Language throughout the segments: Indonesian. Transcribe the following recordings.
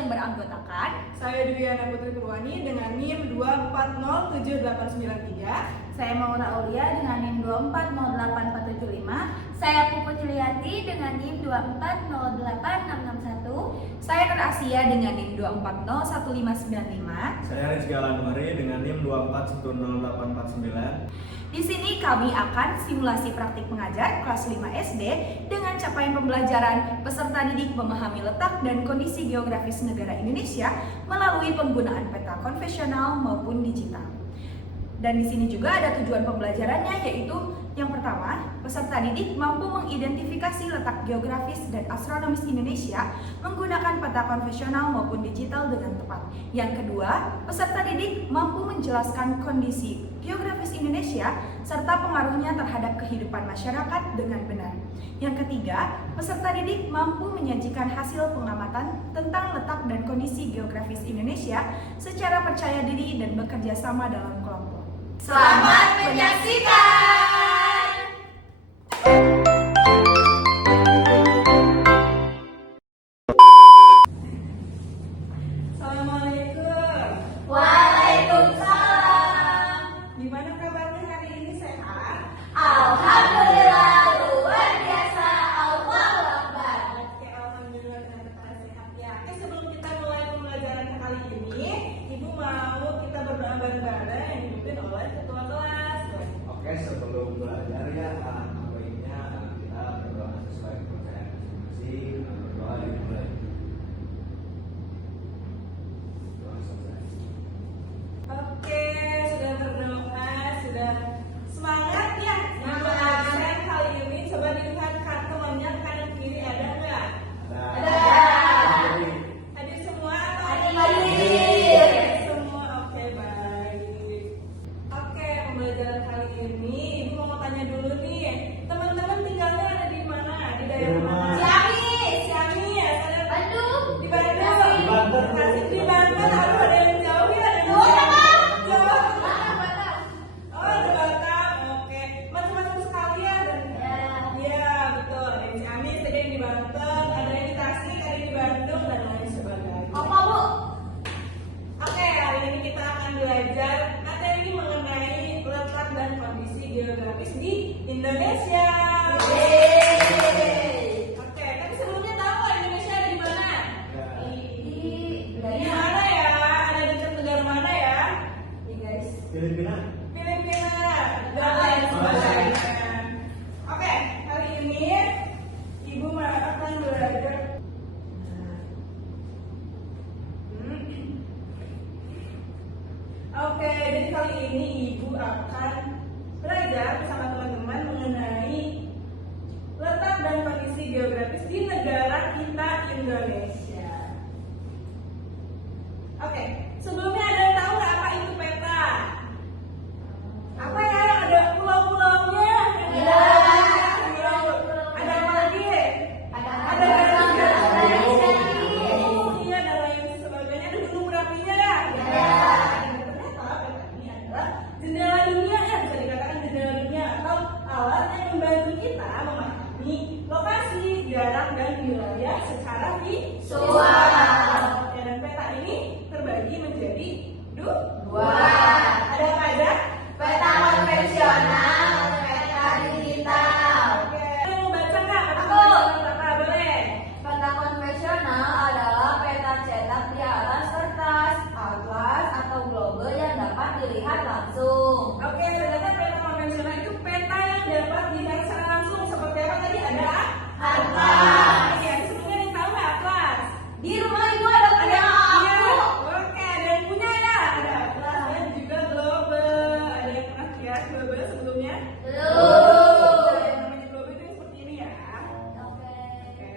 yang beranggotakan Saya Dwiana Putri Purwani dengan NIM 2407893. Saya Maura Aulia dengan NIM 2408475. saya Puput Juliati dengan NIM 2408661. Saya Nur Asia dengan NIM 2401595. Saya Rizky Alanwari dengan NIM 2410849. Di sini kami akan simulasi praktik mengajar kelas 5 SD dengan capaian pembelajaran peserta didik memahami letak dan kondisi geografis negara Indonesia melalui penggunaan peta konvensional maupun digital. Dan di sini juga ada tujuan pembelajarannya, yaitu yang pertama, peserta didik mampu mengidentifikasi letak geografis dan astronomis Indonesia menggunakan peta konvensional maupun digital dengan tepat. Yang kedua, peserta didik mampu menjelaskan kondisi geografis Indonesia serta pengaruhnya terhadap kehidupan masyarakat dengan benar. Yang ketiga, peserta didik mampu menyajikan hasil pengamatan tentang letak dan kondisi geografis Indonesia secara percaya diri dan bekerja sama dalam kelompok. Selamat menyaksikan! Assalamualaikum. Waalaikumsalam. Gimana kabarnya hari ini, sehat? Alhamdulillah, luar biasa. Allahu Akbar. Oke, alhamdulillah dengan sehat ya. Sebelum kita mulai pembelajaran kali ini, Ibu mau kita berdoa bareng-bareng yang dipimpin oleh ketua kelas. Oke, sebelum belajar ya, baiknya kita berdoa sesuai kepercayaan masing-masing. Berdoa dimulai. Doa selesai. Oke, sudah berdoa, sudah semangat ya. Semangat. Pembelajaran kali ini coba dilihat temannya kanan kiri ada nggak? Ada. Hadir semua atau Hadir. Semua, oke baik. Oke, pembelajaran kali ini Ibu mau tanya dulu nih, teman-teman tinggalnya ada di mana? Di daerah mana? Ciamis. Ciamis ya, ada Bandung. di Bandung. Di Banten. Bekasi, di Banten. Aduh, ada yang jauh ya, ada yang Jauh, jauh. Jauh. Batam. Oh, ada Batam. Oke, macam-macam sekalian. Ya. Iya, betul. Ada yang di Ciamis, ada yang di Banten, ada yang di Tasik, ada yang di Bandung dan lain sebagainya. Apa, Bu? Oke, hari ini kita akan belajar materi mengenai letak dan kondisi geografis di Indonesia. Yeay. Oke, tapi sebelumnya tahu nggak Indonesia ada di mana? Di Di mana ya? Ada dekat negara mana ya? Nih, guys. Filipina. Filipina dan lain sebagainya. Oke, hari ini Ibu akan belajar. Oke, jadi kali ini Ibu akan belajar bersama teman-teman mengenai letak dan kondisi geografis di negara kita Indonesia. Oke, sebelumnya ada yang tahu nggak apa itu peta? Apa ya? Ada pulau-pulaunya? Iya. Ada apa lagi? Ada Ada garis-garisnya. garis-garis. Iya, dan lain sebagainya. Ada gunung berapinya ya? Iya. Ternyata peta ini adalah jendela dunia ya, bisa dikatakan jendela dunia atau alat yang membantu kita memahami lokasi, jarak, dan wilayah secara visual. Dan peta ini terbagi menjadi dua. Ada apa aja? Peta konvensional, peta digital. Oke. Ada yang mau baca nggak? Peta Aku. konvensional apa? Boleh. Peta konvensional adalah peta cetak di atas kertas, atlas, atau globe yang dapat dilihat langsung. Oke, ternyata peta konvensional itu peta yang dapat dilihat secara langsung. Seperti apa tadi? Ada Atlas. Iya, sebelumnya ada yang tahu nggak atlas? Di rumah ibu ada punya Iya. aku. Oke, ada yang punya ya? Ada atlas dan juga globe. Ada yang pernah lihat globe sebelumnya? Belum. Yang namanya globe itu seperti ini ya. Oke. Oke.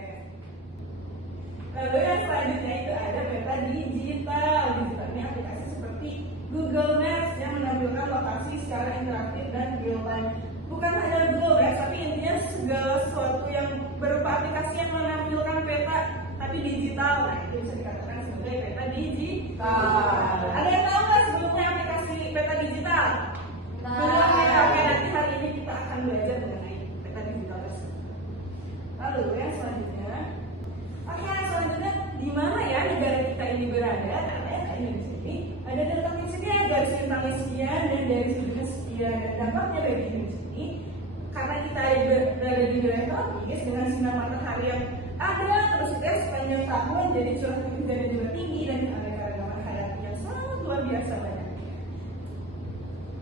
Lalu yang selanjutnya itu ada peta digital. Digital ini aplikasi seperti Google Maps yang menampilkan lokasi secara interaktif dan real time. Bukan hanya Google Maps, tapi intinya segala sesuatu yang berupa aplikasi yang menampilkan peta tapi digital. Nah, itu bisa dikatakan sebagai peta digital. Ada yang tahu nggak sebelumnya aplikasi peta digital? Nah. Oke, nanti hari ini kita akan belajar mengenai peta digital tersebut. Lalu yang selanjutnya, di mana ya negara kita manusia. Dan dampaknya bagi Indonesia ini, karena kita berada di wilayah tropis dengan sinar matahari yang ada terus sepanjang tahun, jadi curah hujan juga tinggi dan keanekaragaman hayati yang sangat luar biasa banyak.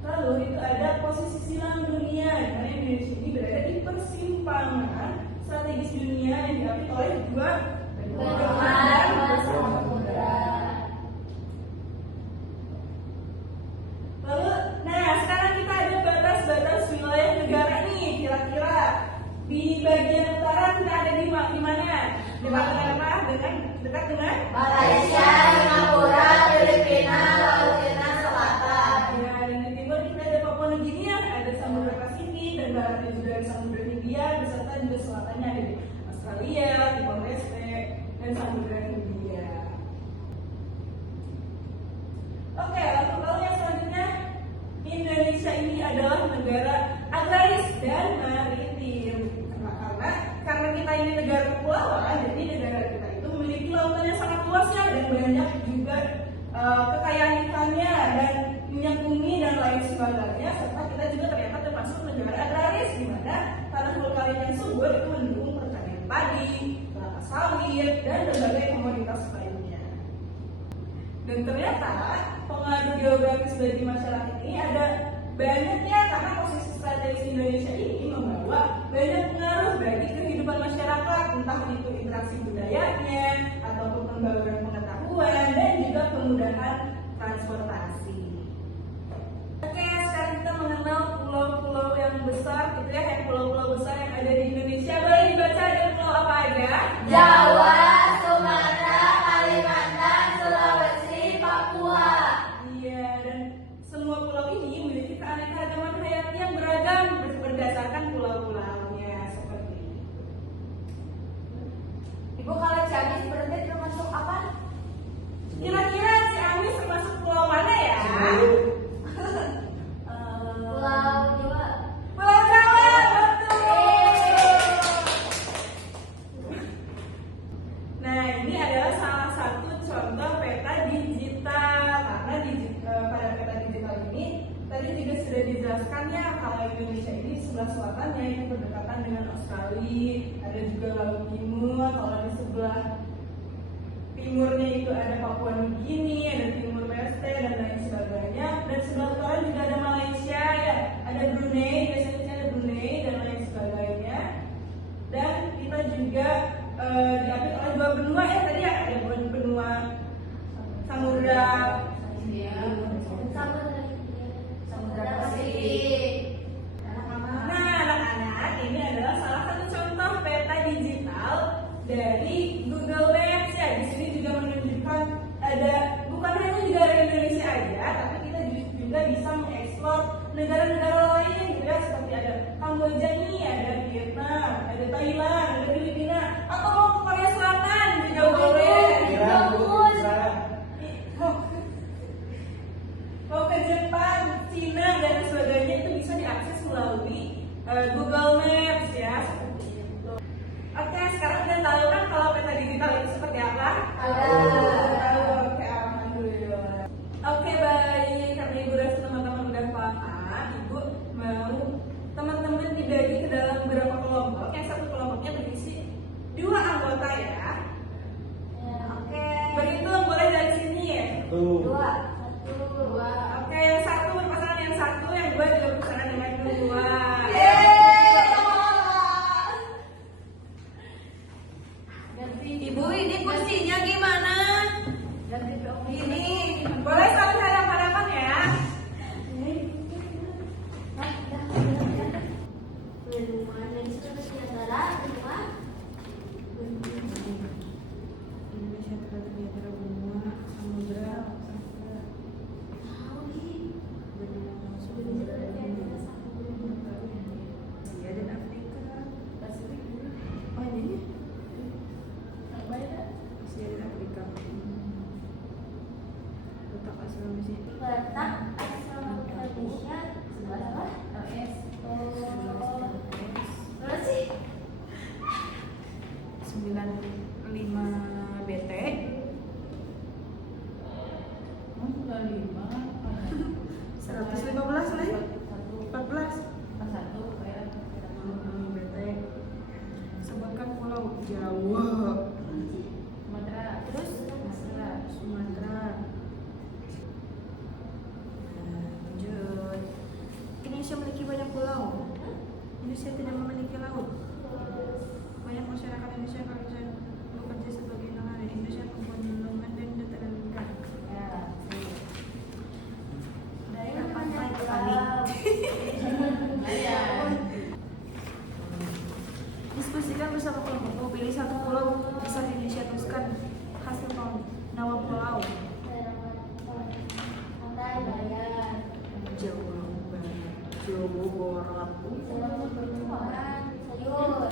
Lalu itu ada posisi silang dunia, di mana Indonesia ini berada di persimpangan strategis dunia yang diapit oleh dua benua samudra. Lalu, nah sekarang kita ada batas-batas wilayah negara nih, kira-kira di bagian utara kita ada di mana? Dekat dengan apa? Dekat dengan Malaysia, Singapura, Filipina, Laut Cina Selatan. ya, dan di timur kita ada Papua Nugini, ada Samudra Pasifik, dan baratnya juga ada Samudra Hindia, beserta juga selatannya ada di Australia, Timor Leste, dan Samudra Hindia. Oke, lalu yang selanjutnya, Indonesia ini adalah negara agraris dan maritim. Karena kita ini negara kepulauan, jadi negara kita itu memiliki lautan yang sangat luas ya, dan banyak juga kekayaan ikannya dan minyak bumi dan lain sebagainya. Serta kita juga ternyata termasuk negara agraris, di mana tanah vulkanik yang subur itu mendukung pertanian padi, kelapa sawit, dan berbagai komoditas lainnya. Dan ternyata pengaruh geografis bagi masyarakat ini ada banyaknya, karena posisi strategis Indonesia ini membawa banyak pengaruh bagi kehidupan masyarakat, entah itu interaksi budayanya ataupun pembaruan pengetahuan dan juga kemudahan transportasi. Oke, sekarang kita mengenal pulau-pulau yang besar gitu ya, kayak pulau-pulau besar yang ada di Indonesia. Boleh dibaca ada pulau apa aja? Jawa, Sumatera, Kalimantan, Sulawesi, Papua. Iya, dan semua pulau ini memiliki keanekaragaman hayati yang beragam berdasarkan pulau-pulaunya seperti ini. Ibu, kalau Ciamis berarti termasuk apa? Kira-kira Ciamis termasuk pulau mana ya? Pulau Jawa. Pulau Jawa, betul. Nah, ini adalah salah satu contoh peta digital. Karena pada peta digital ini tadi juga sudah dijelaskan ya, kalau Indonesia ini sebelah selatannya itu berdekatan dengan Australia, ada juga Laut Timur. Kalau di sebelah timurnya itu ada Papua Nugini, ada Timur Leste dan lain sebagainya. Dan sebelah utara juga ada Malaysia ya, ada Brunei, biasanya ada Brunei dan lain sebagainya. Dan kita juga diapit oleh dua benua ya, tadi ya, ada benua Samudra Samudra Pasifik. Nah, anak-anak, ini adalah salah satu contoh peta digital dari Google Maps ya. Di sini juga menunjukkan ada, bukan hanya negara Indonesia aja, tapi kita juga bisa mengeksplor negara-negara lain gitu ya, seperti ada Kamboja nih, ada Vietnam, ada Thailand, ada Filipina, atau mau ke Korea Selatan juga boleh. Mau ke Jepang, Cina dan sebagainya itu bisa diakses melalui Google Maps ya, seperti itu. Oke, sekarang udah tahu kan kalau peta digital itu seperti apa? Tahu. Oke, alhamdulillah. Oke, baik, karena ibu dan teman-teman udah paham, ibu mau teman-teman dibagi ke dalam beberapa kelompok. Yang satu kelompoknya berisi 2 anggota ya. Oke. Berhitung boleh dari sini ya. Dua. Oke, yang satu berpasangan yang satu, yang dua juga berpasangan dengan dua. Ibu, ini kursinya gimana? Ini Boleh saling hadap-hadapan ya. Indonesia terletak di antara benua samudra Asia dan Afrika. Oh ini Asia dan Afrika. Letak asal di sini. Letak asal Indonesia sebelah berapa sih? 95 BT. Oh, 95. 115 lah ya. Indonesia tidak memiliki laut. Banyak masyarakat Indonesia bekerja sebagai nelayan. Indonesia pegunungan dan dataran rendah. Daerah pantai kali. Diskusikan bersama kelompokmu. Pilih satu pulau besar di Indonesia. Tuliskan hasil nama pulau. Jawa Barat, Jawa Barat.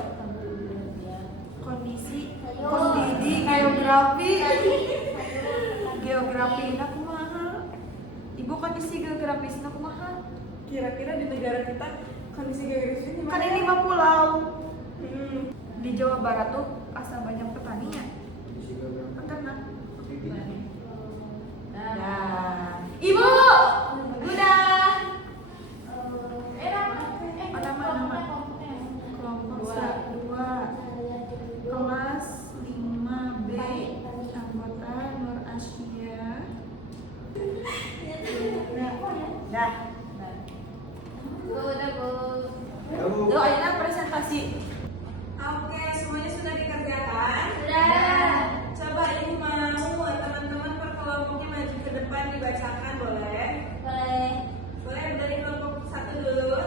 Kondisi geografi. Geografi nak kumaha. Ibu kondisi geografis nak kumaha. Kira-kira di negara kita kondisi geografisnya gimana? Kan ini 5 pulau. Di Jawa Barat tuh asal banyak petani ya. Peternak. Nah, Ibu, udah. Nama kelompok 2 kelas 5B anggota Nur Asia. Dah. Tuh, ayeuna presentasi. Oke, semuanya sudah dikerjakan? Coba ini mau teman-teman per kelompoknya maju ke depan dibacakan, boleh? Boleh dari kelompok 1 dulu.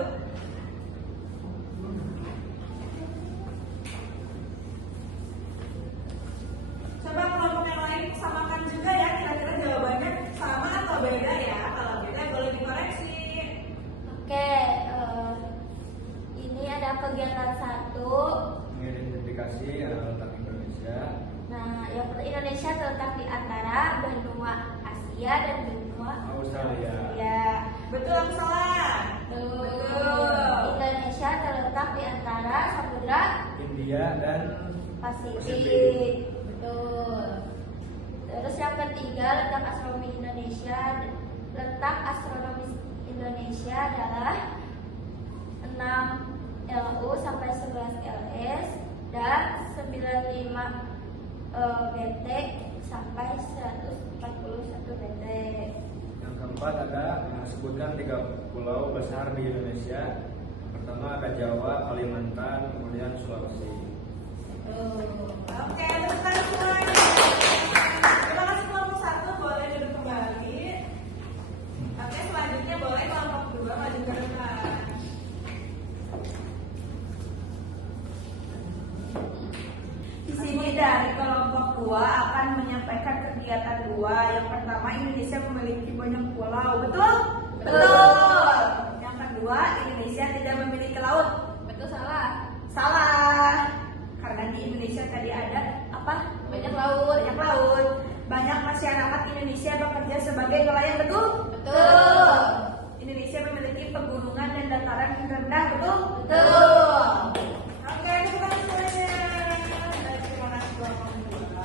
Coba kelompok yang lain samakan juga ya, kira-kira jawabannya sama atau beda ya. Kalau beda boleh dikoreksi. Ini ada kegiatan 1. Mengidentifikasi letak Indonesia. Nah, yang pertama Indonesia terletak di antara benua Asia dan benua Australia. Ya. Betul atau salah? Betul. Indonesia terletak di antara samudra India dan Pasifik. Betul. Terus yang ketiga, letak astronomi Indonesia. Letak astronomis Indonesia adalah 6 LU sampai 11 LS dan 95 BT sampai 141 BT. Yang keempat ada sebutkan 3 pulau besar di Indonesia. Pertama ada Jawa, Kalimantan, kemudian Sulawesi. Oke, tepuk tangan semuanya. Terima kasih kelompok 1, boleh duduk kembali. Oke, selanjutnya boleh kelompok 2 maju ke depan. Di sini dari kelompok 2 akan menyampaikan kegiatan 2. Yang pertama, Indonesia memiliki banyak pulau. Betul? Betul. Yang kedua, Indonesia tidak memiliki laut. Betul salah? Salah. Karena di Indonesia tadi ada apa? Banyak laut. Banyak laut. Banyak masyarakat Indonesia bekerja sebagai nelayan. Betul? Betul. Indonesia memiliki pegunungan dan dataran rendah. Betul? Betul. Oke, tepuk tangan semuanya. Dan terima kasih kelompok 2.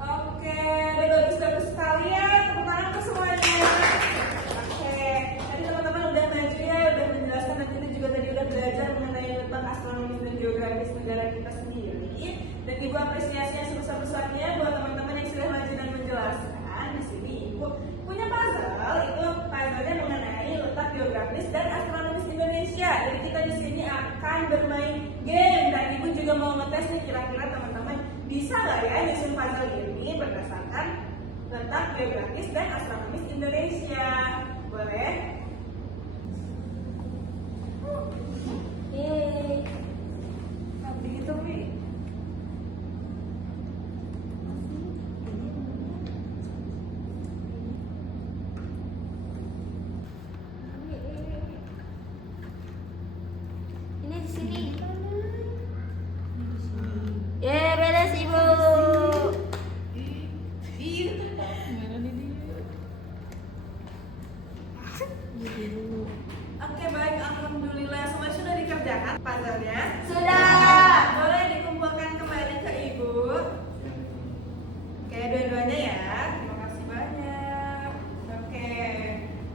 Oke, udah bagus-bagus sekali ya. Tepuk tangan untuk semuanya. Oke, tadi teman-teman udah maju ya, udah menjelaskan dan kita juga tadi udah belajar mengenai letak astronomis dan geografis negara kita sendiri. Dan Ibu apresiasinya sebesar-besarnya buat teman-teman yang sudah maju dan menjelaskan. Di sini Ibu punya puzzle, itu puzzle-nya mengenai letak geografis dan astronomis Indonesia. Jadi kita di sini akan bermain game dan Ibu juga mau ngetes nih kira-kira teman-teman bisa nggak ya nyusun puzzle ini berdasarkan letak geografis dan astronomis Indonesia. Boleh? Yeay. Tapi gitu, Mi. Ini di sini. Yeay, beres Ibu. Oke, baik, alhamdulillah semua sudah dikerjakan puzzle-nya. Sudah. Boleh dikumpulkan kembali ke Ibu. Oke, dua-duanya ya. Terima kasih banyak. Oke,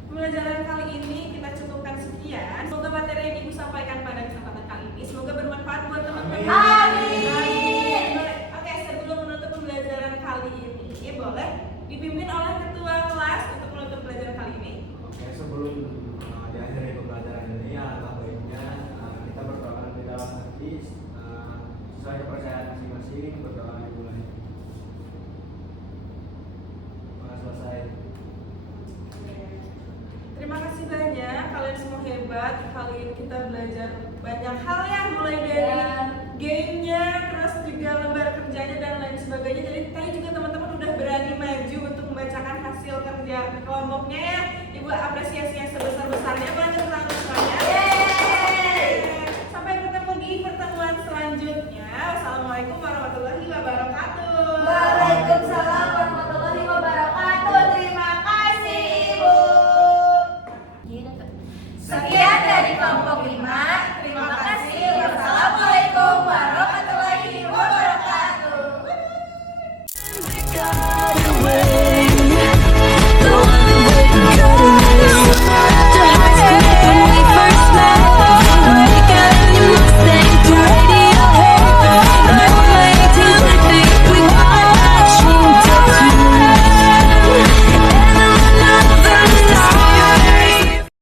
pembelajaran kali ini kita cukupkan sekian. Semoga materi yang Ibu sampaikan pada kesempatan kali ini semoga bermanfaat buat teman-teman. Amin. Oke, sebelum menutup pembelajaran kali ini, boleh dipimpin oleh ketua kelas untuk menutup pelajaran kali ini. Oke, sebelum diakhiri pembelajaran ini, alangkah baiknya berdoa di dalam hati sesuai kepercayaan masing-masing, berdoa dimulai. Maka selesai. Terima kasih banyak, kalian semua hebat. Kali ini kita belajar banyak hal ya, mulai dari gamenya, terus juga lembar kerjanya dan lain sebagainya. Jadi tadi juga teman-teman udah berani maju untuk membacakan hasil kerja kelompoknya ya. Ibu apresiasi yang sebesar-besarnya, banyak